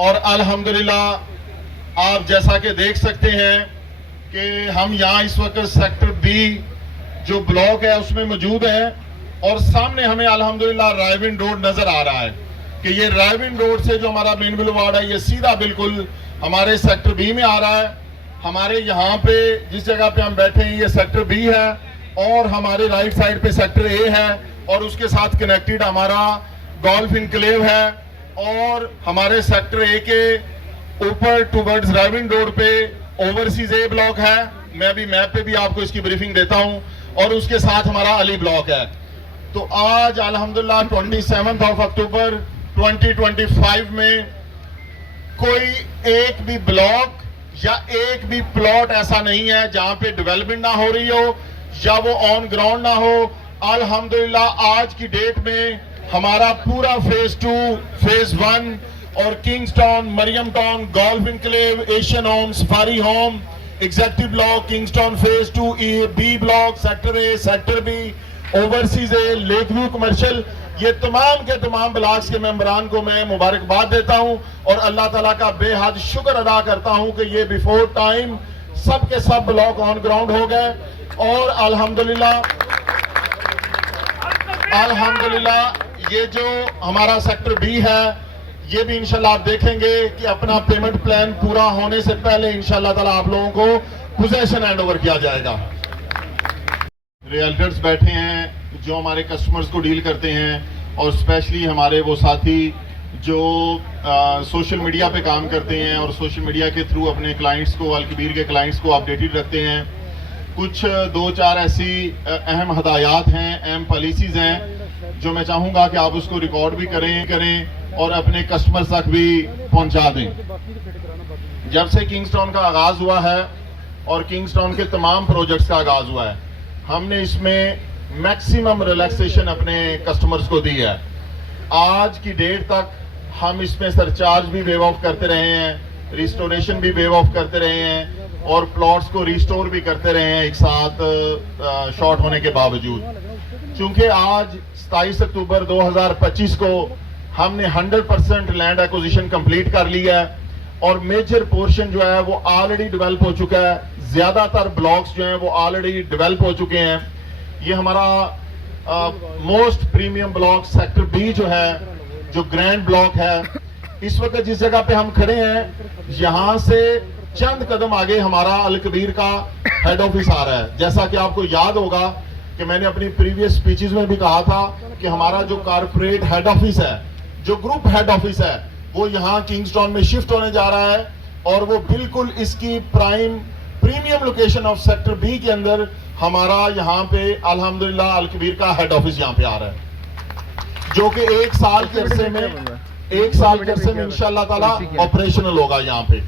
और अल्हम्दुलिल्लाह आप जैसा कि देख सकते हैं कि हम यहाँ इस वक्त सेक्टर बी जो ब्लॉक है उसमें मौजूद है और सामने हमें अल्हम्दुलिल्लाह रायविन रोड नजर आ रहा है कि ये रायविन रोड से जो हमारा मेन बुलवार्ड है ये सीधा बिल्कुल हमारे सेक्टर बी में आ रहा है। हमारे यहाँ पे जिस जगह पे हम बैठे हैं ये सेक्टर बी है और हमारे राइट साइड पे सेक्टर ए है और उसके साथ कनेक्टेड हमारा गोल्फ इनक्लेव है और हमारे सेक्टर ए के ऊपर टूवर्ड्स रायविन रोड पे ओवरसीज ए ब्लॉक है। मैं अभी मैप पे भी आपको इसकी ब्रीफिंग देता हूं और उसके साथ हमारा अली ब्लॉक है। तो आज अल्हम्दुलिल्लाह 27 अक्टूबर 2025 में कोई एक भी ब्लॉक या एक भी प्लॉट ऐसा नहीं है जहां पे डेवलपमेंट ना हो रही हो या वो ऑन ग्राउंड ना हो। अल्हम्दुलिल्लाह आज की डेट में हमारा पूरा फेज 2, फेज 1 और Kingston, Mariam town, golf enclave, Asian home, safari home, executive block, Kingston phase 2 A, B block, sector A, sector B, overseas A, lake view commercial, ये तमाम के तमाम ब्लॉक्स के मेंबरान को मैं मुबारकबाद देता हूं और अल्लाह ताला का बेहद शुक्र अदा करता हूं कि ये बिफोर टाइम सब के सब ब्लॉक ऑन ग्राउंड हो गए और अल्हम्दुलिल्लाह ये जो हमारा सेक्टर बी है ये भी इंशाल्लाह आप देखेंगे कि अपना पेमेंट प्लान पूरा होने से पहले इंशाल्लाह ताला आप लोगों को पोजेशन हैंड ओवर किया जाएगा। रियल्टर्स बैठे हैं जो हमारे कस्टमर्स को डील करते हैं और स्पेशली हमारे वो साथी जो सोशल मीडिया पे काम करते हैं और सोशल मीडिया के थ्रू अपने क्लाइंट्स को, अल-कबीर के क्लाइंट्स को अपडेटेड रखते हैं। कुछ 2-4 ऐसी अहम हदायत हैं, अहम पॉलिसीज़ हैं जो मैं चाहूँगा कि आप उसको रिकॉर्ड भी करें और अपने कस्टमर्स तक भी पहुँचा दें। जब से किंगस्टन का आगाज़ हुआ है और किंगस्टन के तमाम प्रोजेक्ट्स का आगाज़ हुआ है हमने इसमें मैक्सिमम रिलैक्सेशन अपने कस्टमर्स को दी है। आज की डेट तक हम इसमें सरचार्ज भी वेव ऑफ करते रहे हैं, रिस्टोरेशन भी वेव ऑफ करते रहे हैं और प्लॉट्स को रिस्टोर भी करते रहे हैं एक साथ शॉर्ट होने के बावजूद। क्योंकि आज 27 अक्टूबर 2025 को हमने 100% लैंड एक्विजिशन कंप्लीट कर लिया है और मेजर पोर्शन जो है वो ऑलरेडी डेवलप हो चुका है। ज्यादातर ब्लॉक्स जो हैं वो ऑलरेडी डेवलप हो चुके हैं। ये हमारा most premium block sector B जो है, जो ग्रैंड ब्लॉक है, इस वक्त जिस जगह पे हम खड़े हैं यहां से चंद कदम आगे हमारा अल-कबीर का हेड ऑफिस आ रहा है। जैसा कि आपको याद होगा कि मैंने अपनी प्रीवियस स्पीचेस में भी कहा था कि हमारा जो कारपोरेट हेड ऑफिस है, जो ग्रुप हेड ऑफिस है, वो यहाँ किंगस्टन में शिफ्ट होने जा रहा है और वो बिल्कुल इसकी premium location of sector B के अंदर हमारा यहाँ पे अल्हम्दुलिल्लाह अल-कबीर का हेड ऑफिस यहाँ पे आ रहा है जो कि एक साल के अरसे में इंशाअल्लाह ताला ऑपरेशनल होगा। यहाँ पे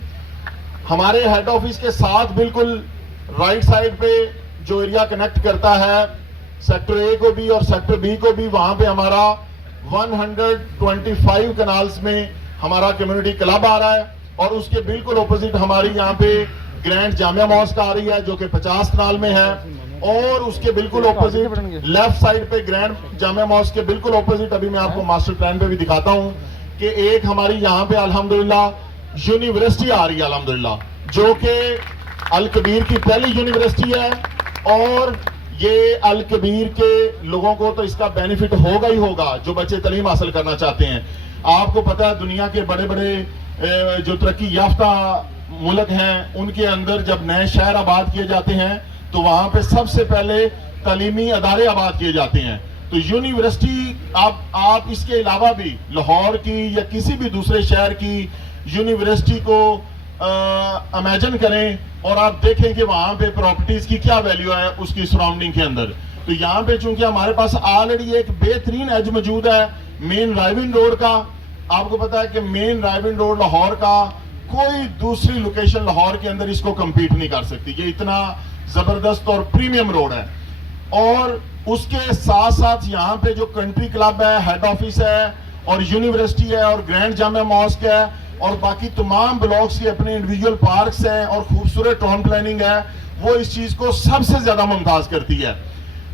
हमारे हेड ऑफिस के साथ बिल्कुल राइट साइड पे जो एरिया कनेक्ट करता है सेक्टर ए को भी और सेक्टर बी को भी, वहां पे हमारा 125 कनाल्स में हमारा कम्युनिटी क्लब आ रहा है और उसके बिल्कुल ऑपोजिट हमारी यहाँ पे ग्रैंड जामिया मॉस्क आ रही है जो कि 50 कनाल में है और उसके बिल्कुल ऑपोजिट लेफ्ट साइड पे ग्रैंड जामिया मॉस्क के बिल्कुल ऑपोजिट अभी मैं आपको मास्टर प्लान पे भी दिखाता हूं कि एक हमारी यहाँ पे अल्हम्दुलिल्लाह यूनिवर्सिटी आ रही है अल्हम्दुलिल्लाह, जो कि अल-कबीर की पहली यूनिवर्सिटी है और ये अल-कबीर के लोगों को तो इसका बेनिफिट होगा ही होगा जो बच्चे तालीम हासिल करना चाहते हैं। आपको पता है दुनिया के बड़े बड़े जो तरक्की याफ्ता मुल्क हैं उनके अंदर जब नए शहर आबाद किए जाते हैं तो वहां पे सबसे पहले तालीमी अदारे आबाद किए जाते हैं। तो यूनिवर्सिटी आप इसके अलावा भी लाहौर की या किसी भी दूसरे शहर की यूनिवर्सिटी को इमेजिन करें और आप देखें कि वहां पे प्रॉपर्टीज की क्या वैल्यू है उसकी सराउंडिंग के अंदर। तो यहाँ पे चूंकि हमारे पास ऑलरेडी एक बेहतरीन एज मौजूद है मेन रायविन रोड का। आपको पता है कि मेन रायविन रोड लाहौर का कोई दूसरी लोकेशन लाहौर के अंदर इसको कंपीट नहीं कर सकती। ये इतना जबरदस्त और प्रीमियम रोड है और उसके साथ साथ यहाँ पे जो कंट्री क्लब है, हेड ऑफिस है और यूनिवर्सिटी है और ग्रैंड जामिया मॉस्क है और बाकी तमाम ब्लॉक्स के अपने इंडिविजुअल पार्क्स हैं और खूबसूरत टाउन प्लानिंग है, वो इस चीज को सबसे ज्यादा मुमताज करती है।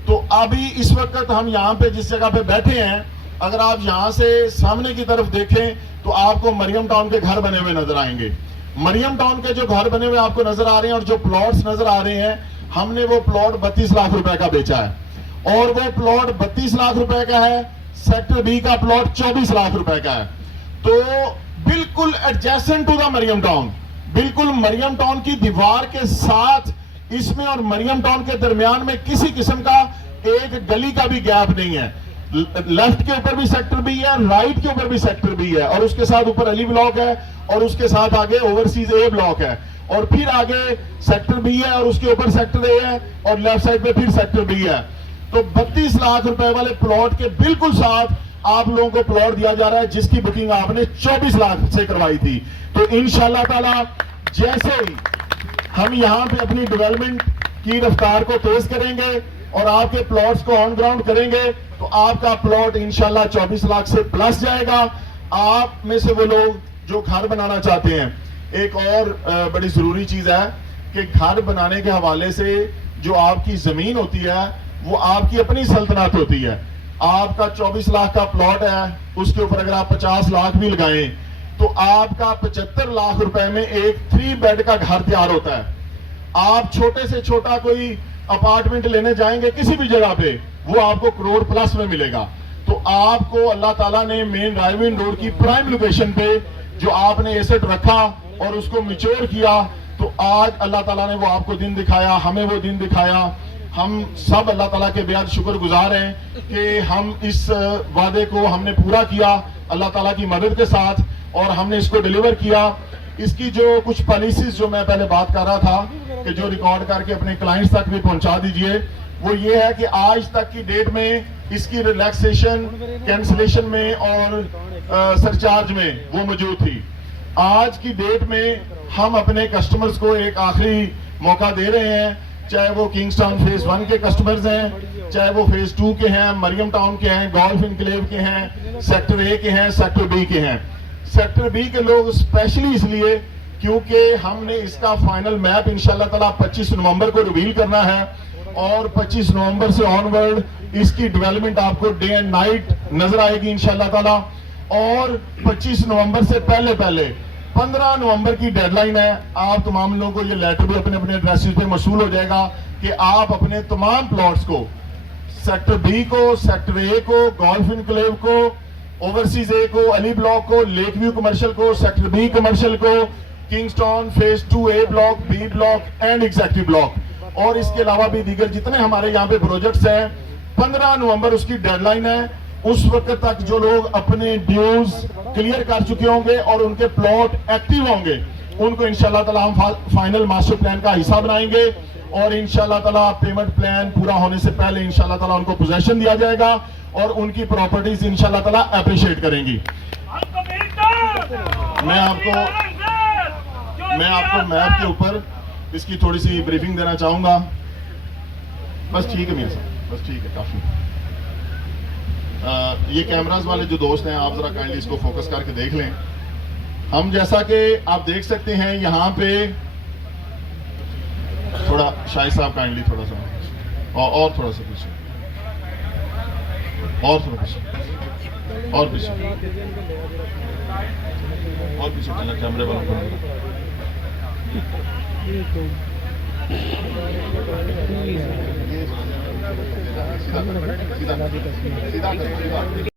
तो अभी इस वक्त हम यहाँ पे जिस जगह पे बैठे हैं अगर आप यहाँ से सामने की तरफ देखें तो आपको मरियम टाउन के घर बने हुए नजर आएंगे। मरियम टाउन के जो घर बने हुए आपको नजर आ रहे हैं और जो प्लॉट्स नजर आ रहे हैं, हमने वो प्लॉट 32 लाख रुपए का बेचा है और वो प्लॉट 32 लाख रुपए का है। सेक्टर बी का प्लॉट 24 लाख रुपए का है। तो बिल्कुल adjacent to the Mariam town, बिल्कुल मरियम टाउन की दीवार के साथ इसमें और मरियम टाउन के दरमियान में किसी किस्म का एक गली का भी गैप नहीं है। लेफ्ट के ऊपर भी सेक्टर बी है, राइट के ऊपर भी सेक्टर बी है और उसके साथ ऊपर अली ब्लॉक है और उसके साथ आगे ओवरसीज ए ब्लॉक है और फिर आगे सेक्टर बी है और उसके ऊपर सेक्टर ए है और लेफ्ट साइड पे फिर सेक्टर बी है। तो 32 लाख रुपए वाले प्लॉट के बिल्कुल साथ आप लोगों को प्लॉट दिया जा रहा है जिसकी बुकिंग आपने 24 लाख से करवाई थी। तो इंशाल्लाह ताला जैसे ही हम यहाँ पे अपनी डेवलपमेंट की रफ्तार को तेज करेंगे और आपके प्लॉट्स को ऑन ग्राउंड करेंगे तो आपका प्लॉट इंशाल्लाह 24 लाख से प्लस जाएगा। आप में से वो लोग जो घर बनाना चाहते हैं, एक और बड़ी जरूरी चीज है कि घर बनाने के हवाले से जो आपकी जमीन होती है वो आपकी अपनी सल्तनत होती है। आपका 24 लाख का प्लॉट है, उसके ऊपर अगर आप 50 लाख भी लगाएं तो आपका 75 लाख रुपए में एक 3 बेड का घर तैयार होता है। आप छोटे से छोटा कोई अपार्टमेंट लेने जाएंगे किसी भी जगह पे, वो आपको करोड़ प्लस में मिलेगा। तो आपको अल्लाह ताला ने मेन ड्राइविंग रोड की प्राइम लोकेशन पे जो आपने एसेट रखा और उसको मैच्योर किया, तो आज अल्लाह ताला ने वो आपको दिन दिखाया, हमें वो दिन दिखाया। हम सब अल्लाह ताला के बेहद शुक्रगुजार हैं कि हम इस वादे को हमने पूरा किया अल्लाह ताला की मदद के साथ और हमने इसको डिलीवर किया। इसकी जो कुछ पॉलिसीज जो मैं पहले बात कर रहा था कि जो रिकॉर्ड करके अपने क्लाइंट्स तक भी पहुंचा दीजिए, वो ये है कि आज तक की डेट में इसकी रिलैक्सेशन, कैंसिलेशन में और सरचार्ज में वो मौजूद थी। आज की डेट में हम अपने कस्टमर्स को एक आखिरी मौका दे रहे हैं, चाहे वो किंग्सटाउन फेज 1 के कस्टमर्स हैं, चाहे वो फेज 2 के हैं, मरियम टाउन के हैं, गोल्फ इनक्लेव के हैं, सेक्टर ए के हैं, सेक्टर बी के हैं। सेक्टर बी के लोग स्पेशली इसलिए क्योंकि हमने इसका फाइनल मैप इंशाल्लाह ताला 25 नवंबर को रिवील करना है और 25 नवंबर से ऑनवर्ड इसकी डेवलपमेंट आपको डे एंड नाइट नजर आएगी इंशाल्लाह ताला। और 25 नवंबर से पहले 15 नवंबर की डेडलाइन है। आप तमाम लोगों को ये लेटर भी अपने अपने एड्रेसेस पे मौसूल हो जाएगा कि आप अपने तमाम प्लॉट्स को, सेक्टर बी को, सेक्टर ए को, गोल्फ इनक्लेव को, ओवरसीज ए को, अली ब्लॉक को, लेक व्यू कमर्शियल को, सेक्टर बी कमर्शियल को, Kingstown phase 2 A block, B block and executive block और इसके अलावा भी दीगर जितने हमारे यहाँ पे प्रोजेक्ट्स हैं, 15 नवंबर उसकी डेडलाइन है। उस वक्त तक जो लोग अपने ड्यूज क्लियर कर चुके होंगे और उनके प्लॉट एक्टिव होंगे, उनको इंशाल्लाह ताला हम फाइनल मास्टर प्लान का हिस्सा बनाएंगे और इंशाल्लाह ताला पेमेंट प्लान पूरा होने से पहले इंशाल्लाह ताला उनको पोजेशन दिया जाएगा और उनकी प्रॉपर्टीज इंशाल्लाह ताला अप्रिशिएट करेंगी। मैं आपको मैप के ऊपर इसकी थोड़ी सी ब्रीफिंग देना चाहूंगा। बस ठीक है मियां साहब, बस ठीक है, काफी। ये कैमरास वाले जो दोस्त हैं, आप जरा काइंडली इसको फोकस करके देख लें। हम जैसा कि आप देख सकते हैं यहाँ पे थोड़ा शाहिद साहब काइंडली थोड़ा सा और थोड़ा सा पीछे और थोड़ा पीछे और पीछे और पीछे चलना कैमरे वालों को। सीधा सीधा सीधा